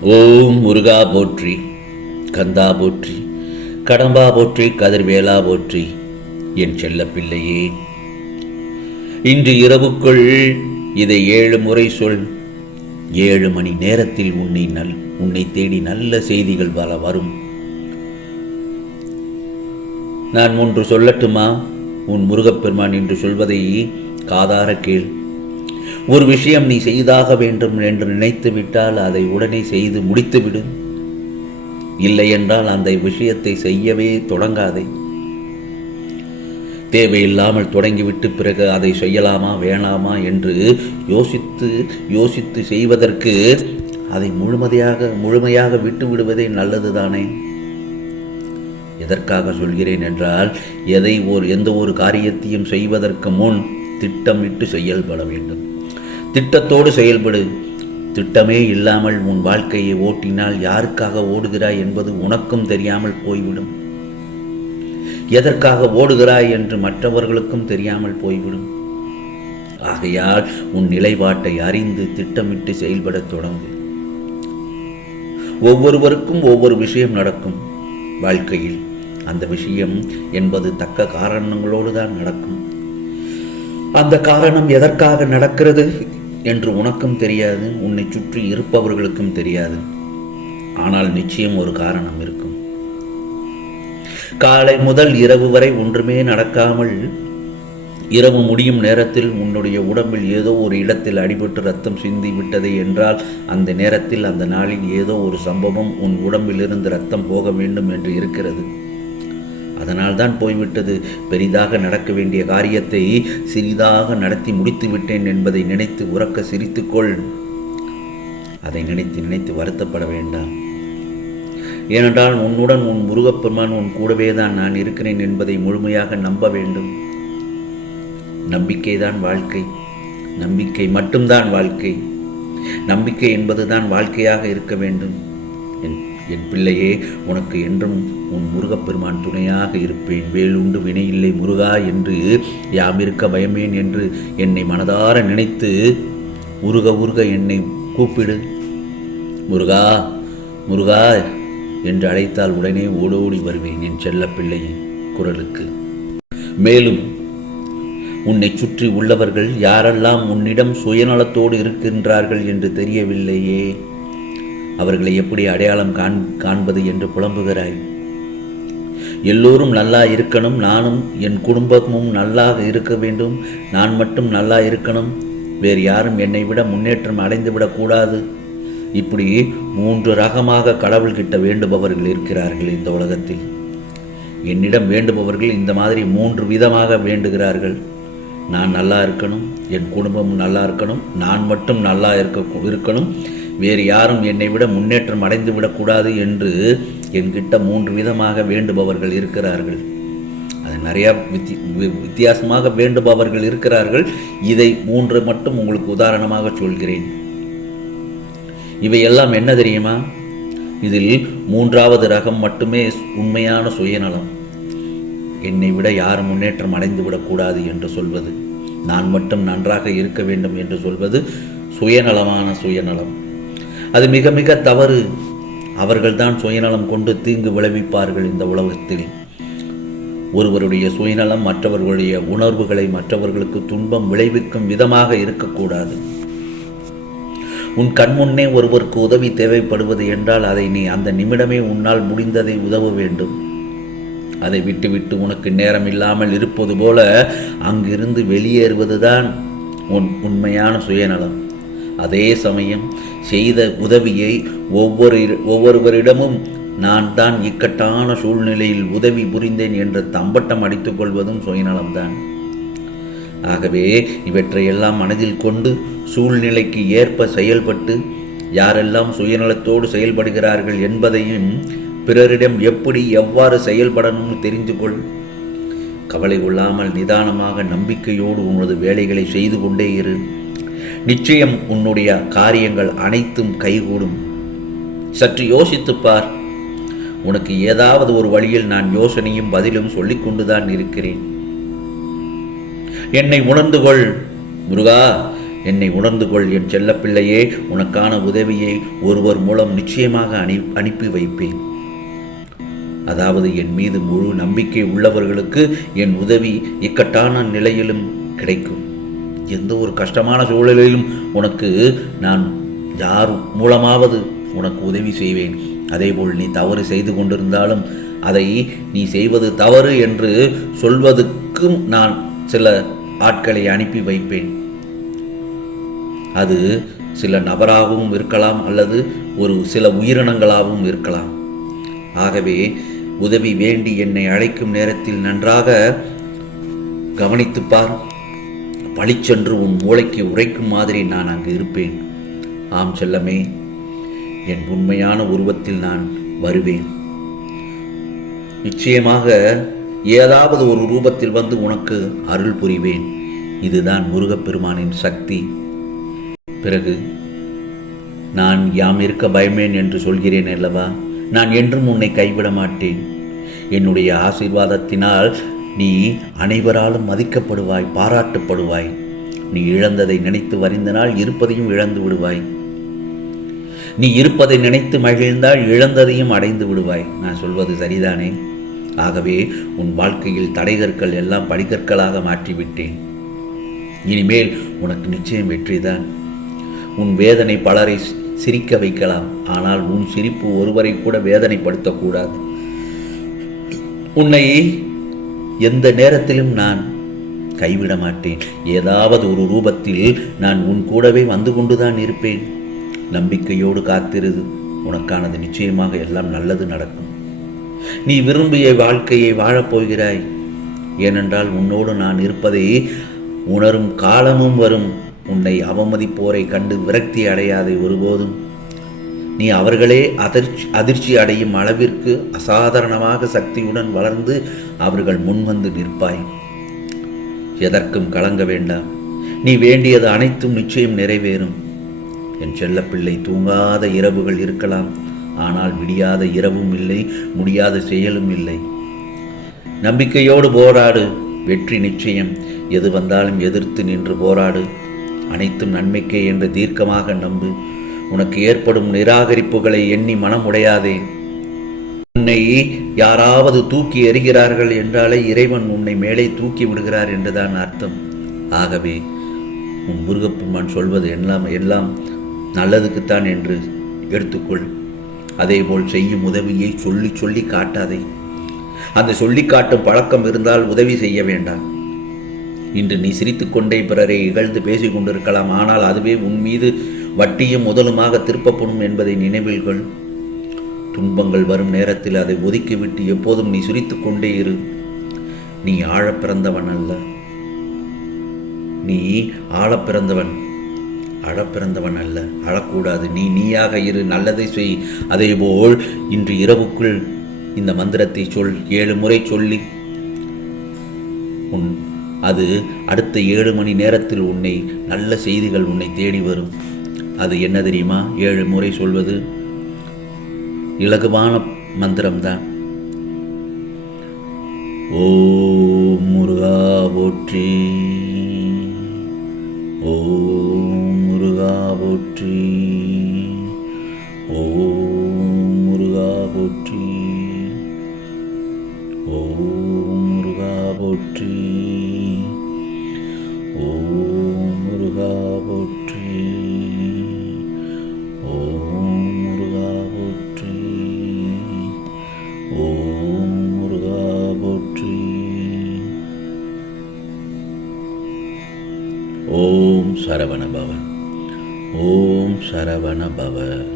ஓம் முருகா போற்றி கந்தா போற்றி கடம்பா போற்றி கதிர்வேலா போற்றி என் செல்ல பிள்ளையே. இன்று இரவுக்குள் இதை ஏழு முறை சொல். ஏழு மணி நேரத்தில் உன்னை நல் உன்னை தேடி நல்ல செய்திகள் பல வரும். நான் ஒன்று சொல்லட்டுமா? உன் முருகப்பெருமான் என்று சொல்வதை காதார கேள். ஒரு விஷயம் நீ செய்தாக வேண்டும் என்று நினைத்து விட்டால் அதை உடனே செய்து முடித்துவிடு இல்லை என்றால் அந்த விஷயத்தை செய்யவே தொடங்காதே. தேவையில்லாமல் தொடங்கிவிட்டு பிறகு அதை செய்யலாமா வேணாமா என்று யோசித்து யோசித்து செய்வதற்கு அதை முழுமதியாக முழுமையாக விட்டு விடுவதே நல்லதுதானே? எதற்காக சொல்கிறேன் என்றால் எதை ஒரு எந்த ஒரு காரியத்தையும் செய்வதற்கு முன் திட்டமிட்டு செயல்பட வேண்டும். திட்டத்தோடு செயல்படு. திட்டமே இல்லாமல் உன் வாழ்க்கையை ஓட்டினால் யாருக்காக ஓடுகிறாய் என்பது உனக்கும் தெரியாமல் போய்விடும். எதற்காக ஓடுகிறாய் என்று மற்றவர்களுக்கும் தெரியாமல் போய்விடும். ஆகையால் உன் நிலைப்பாட்டை அறிந்து திட்டமிட்டு செயல்படத் தொடங்கு. ஒவ்வொருவருக்கும் ஒவ்வொரு விஷயம் நடக்கும். வாழ்க்கையில் அந்த விஷயம் என்பது தக்க காரணங்களோடு தான் நடக்கும். அந்த காரணம் எதற்காக நடக்கிறது? என்று உனக்கும் தெரியாது உன்னை சுற்றி இருப்பவர்களுக்கும் தெரியாது. ஆனால் நிச்சயம் ஒரு காரணம் இருக்கும். காலை முதல் இரவு வரை ஒன்றுமே நடக்காமல் இரவு முடியும் நேரத்தில் உன்னுடைய உடம்பில் ஏதோ ஒரு இடத்தில் அடிபட்டு ரத்தம் சிந்தி விட்டது என்றால் அந்த நேரத்தில் அந்த நாளில் ஏதோ ஒரு சம்பவம் உன் உடம்பிலிருந்து ரத்தம் போக வேண்டும் என்று இருக்கிறது. அதனால் தான் போய்விட்டது. பெரிதாக நடக்க வேண்டிய காரியத்தை சிறிதாக நடத்தி முடித்து விட்டேன் என்பதை நினைத்து உறக்க சிரித்துக்கொள். அதை நினைத்து நினைத்து வருத்தப்பட வேண்டாம். ஏனென்றால் உன்னுடன் உன் முருகப்பெருமான் உன் கூடவே தான் நான் இருக்கிறேன் என்பதை முழுமையாக நம்ப வேண்டும். நம்பிக்கைதான் வாழ்க்கை. நம்பிக்கை மட்டும்தான் வாழ்க்கை. நம்பிக்கை என்பதுதான் வாழ்க்கையாக இருக்க வேண்டும். என் பிள்ளையே உனக்கு என்றும் உன் முருகப்பெருமான் துணையாக இருப்பேன். வேலுண்டு வினையில்லை முருகா என்று யாம் இருக்க பயமேன் என்று என்னை மனதார நினைத்து உருக உருக என்னை கூப்பிடு. முருகா முருகா என்று அழைத்தால் உடனே ஓடோடி வருவேன் என் செல்ல பிள்ளையின் குரலுக்கு. மேலும் உன்னை சுற்றி உள்ளவர்கள் யாரெல்லாம் உன்னிடம் சுயநலத்தோடு இருக்கின்றார்கள் என்று தெரியவில்லையே? அவர்களை எப்படி அடையாளம் காண் காண்பது என்று புலம்புகிறாய்? எல்லோரும் நல்லா இருக்கணும் நானும் என் குடும்பமும் நல்லா இருக்க வேண்டும் நான் மட்டும் நல்லா இருக்கணும். வேறு யாரும் என்னை விட முன்னேற்றம் அடைந்து விடக்கூடாது இப்படி மூன்று ரகமாக கடவுள்கிட்ட வேண்டுபவர்கள் இருக்கிறார்கள் இந்த உலகத்தில். என்னிடம் வேண்டுபவர்கள் இந்த மாதிரி மூன்று விதமாக வேண்டுகிறார்கள். நான் நல்லா இருக்கணும் என் குடும்பம் நல்லா இருக்கணும் நான் மட்டும் நல்லா இருக்க இருக்கணும் வேறு யாரும் என்னை விட முன்னேற்றம் அடைந்து விடக்கூடாது என்று என்கிட்ட மூன்று விதமாக வேண்டுபவர்கள் இருக்கிறார்கள். அது நிறையா வித்தி வித்தியாசமாக வேண்டுபவர்கள் இருக்கிறார்கள். இதை மூன்று மட்டும் உங்களுக்கு உதாரணமாக சொல்கிறேன். இவையெல்லாம் என்ன தெரியுமா? இதில் மூன்றாவது ரகம் மட்டுமே உண்மையான சுயநலம். என்னை விட யாரும் முன்னேற்றம் அடைந்து விடக்கூடாது என்று சொல்வது. நான் மட்டும் நன்றாக இருக்க வேண்டும் என்று சொல்வது சுயநலமான சுயநலம். அது மிக மிக தவறு. அவர்கள்தான் சுயநலம் கொண்டு தீங்கு விளைவிப்பார்கள் இந்த உலகத்தில். ஒருவருடைய சுயநலம் மற்றவர்களுடைய உணர்வுகளை மற்றவர்களுக்கு துன்பம் விளைவிக்கும் விதமாக இருக்கக்கூடாது. உன் கண்முன்னே ஒருவருக்கு உதவி தேவைப்படுவது என்றால் அதை நீ அந்த நிமிடமே உன்னால் முடிந்ததை உதவ வேண்டும். அதை விட்டுவிட்டு உனக்கு நேரம் இல்லாமல் இருப்பது போல அங்கிருந்து வெளியேறுவதுதான் உன் உண்மையான சுயநலம். அதே சமயம் செய்த உதவியை ஒவ்வொரு ஒவ்வொருவரிடமும் நான் தான் இக்கட்டான சூழ்நிலையில் உதவி புரிந்தேன் என்ற தம்பட்டம் அடித்துக் கொள்வதும் சுயநலம்தான். ஆகவே இவற்றையெல்லாம் மனதில் கொண்டு சூழ்நிலைக்கு ஏற்ப செயல்பட்டு யாரெல்லாம் சுயநலத்தோடு செயல்படுகிறார்கள் என்பதையும் பிறரிடம் எப்படி எவ்வாறு செயல்படணும்னு தெரிந்து கொள். கவலை கொள்ளாமல் நிதானமாக நம்பிக்கையோடு உனது வேலைகளை செய்து கொண்டே இரு. நிச்சயம் உன்னுடைய காரியங்கள் அனைத்தும் கைகூடும். சற்று யோசித்துப் பார். உனக்கு ஏதாவது ஒரு வழியில் நான் யோசனையும் பதிலும் சொல்லிக் கொண்டுதான் இருக்கிறேன். என்னை உணர்ந்து கொள் முருகா. என்னை உணர்ந்து கொள் என் செல்லப்பிள்ளையே. உனக்கான உதவியை ஒருவர் மூலம் நிச்சயமாக அனி அனுப்பி வைப்பேன். அதாவது என் மீது முழு நம்பிக்கை உள்ளவர்களுக்கு என் உதவி இக்கட்டான நிலையிலும் கிடைக்கும். எந்த ஒரு கஷ்டமான சூழலிலும் உனக்கு நான் யார் மூலமாவது உனக்கு உதவி செய்வேன். அதேபோல் நீ தவறு செய்து கொண்டிருந்தாலும் அதை நீ செய்வது தவறு என்று சொல்வதற்கும் நான் சில ஆட்களை அனுப்பி வைப்பேன். அது சில நபராகவும் இருக்கலாம் அல்லது ஒரு சில உயிரினங்களாகவும் இருக்கலாம். ஆகவே உதவி வேண்டி என்னை அழைக்கும் நேரத்தில் நன்றாக கவனித்துப்பார் பளிச்சென்று உன் மூளைக்கு உரைக்கும் மாதிரி நான் அங்கு இருப்பேன். ஆம் செல்லமே என் உண்மையான உருவத்தில் நான் வருவேன். நிச்சயமாக ஏதாவது ஒரு ரூபத்தில் வந்து உனக்கு அருள் புரிவேன். இதுதான் முருகப்பெருமானின் சக்தி. பிறகு நான் யாம் இருக்க பயமேன் என்று சொல்கிறேன் அல்லவா? நான் என்றும் உன்னை கைவிட மாட்டேன். என்னுடைய ஆசீர்வாதத்தினால் நீ அனைவராலும் மதிக்கப்படுவாய் பாராட்டப்படுவாய். நீ இழந்ததை நினைத்து வருந்தினால் இருப்பதையும் இழந்து விடுவாய். நீ இருப்பதை நினைத்து மகிழ்ந்தால் இழந்ததையும் அடைந்து விடுவாய். நான் சொல்வது சரிதானே? ஆகவே உன் வாழ்க்கையில் தடைகற்கள் எல்லாம் படிகற்களாக மாற்றிவிட்டேன். இனிமேல் உனக்கு நிச்சயம் வெற்றிதான். உன் வேதனை பலரை சிரிக்க வைக்கலாம். ஆனால் உன் சிரிப்பு ஒருவரை கூட வேதனைப்படுத்தக்கூடாது. உன்னை எந்த நேரத்திலும் நான் கைவிட மாட்டேன். ஏதாவது ஒரு ரூபத்தில் நான் உன் கூடவே வந்து கொண்டுதான் இருப்பேன். நம்பிக்கையோடு காத்திருது உனக்கானது நிச்சயமாக எல்லாம் நல்லது நடக்கும். நீ விரும்பிய வாழ்க்கையை வாழப் போகிறாய். ஏனென்றால் உன்னோடு நான் இருப்பதை உணரும் காலமும் வரும். உன்னை அவமதிப்போரை கண்டு விரக்தி அடையாதே ஒருபோதும். நீ அவர்களே அதிர்ச்சி அதிர்ச்சி அடையும் அளவிற்கு அசாதாரணமாக சக்தியுடன் வளர்ந்து அவர்கள் முன்வந்து நிற்பாய். எதற்கும் கலங்க வேண்டாம். நீ வேண்டியது அனைத்தும் நிச்சயம் நிறைவேறும். என் செல்லப்பிள்ளை தூங்காத இரவுகள் இருக்கலாம். ஆனால் விடியாத இரவும் இல்லை முடியாத செயலும் இல்லை. நம்பிக்கையோடு போராடு வெற்றி நிச்சயம். எது வந்தாலும் எதிர்த்து நின்று போராடு. அனைத்தும் நன்மைக்கே என்று தீர்க்கமாக நம்பு. உனக்கு ஏற்படும் நிராகரிப்புகளை எண்ணி மனம் உடையாதே உன்னை யாராவது தூக்கி எறிகிறார்கள் என்றாலே இறைவன் உன்னை மேலே தூக்கி விடுகிறார் என்றுதான் அர்த்தம். ஆகவே உன் முருகப்பெருமான் சொல்வது எல்லாம் எல்லாம் நல்லதுக்குத்தான் என்று எடுத்துக்கொள். அதேபோல் செய்யும் உதவியை சொல்லி சொல்லி காட்டாதே. அந்த சொல்லி காட்டும் பழக்கம் இருந்தால் உதவி செய்ய வேண்டாம். இன்று நீ சிரித்துக்கொண்டே பிறரை இகழ்ந்து பேசிக் கொண்டிருக்கலாம். ஆனால் அதுவே உன் மீது வட்டியும் முதலுமாக திருப்பப்படும் என்பதை நினைவில் கொள். துன்பங்கள் வரும் நேரத்தில் அதை ஒதுக்கிவிட்டு எப்போதும் நீ சுரித்து கொண்டே இரு. நீ ஆழப்பிறந்தவன் அல்ல. நீ ஆழப்பிறந்தவன் பிறந்தவன் பிறந்தவன் அல்ல. அழக்கூடாது. நீ நீயாக இரு. நல்லதை செய். அதேபோல் இன்று இரவுக்குள் இந்த மந்திரத்தை சொல். ஏழு முறை சொல்லி உன் அது அடுத்த ஏழு மணி நேரத்தில் உன்னை நல்ல செய்திகள் உன்னை தேடி வரும். அது என்ன தெரியுமா? ஏழு முறை சொல்வது இலகுவான மந்திரம்தான். ஓ முருகா போற்றி. ஓம் முருகா போற்றி. சரவண பவ. ஓம் சரவண பவ.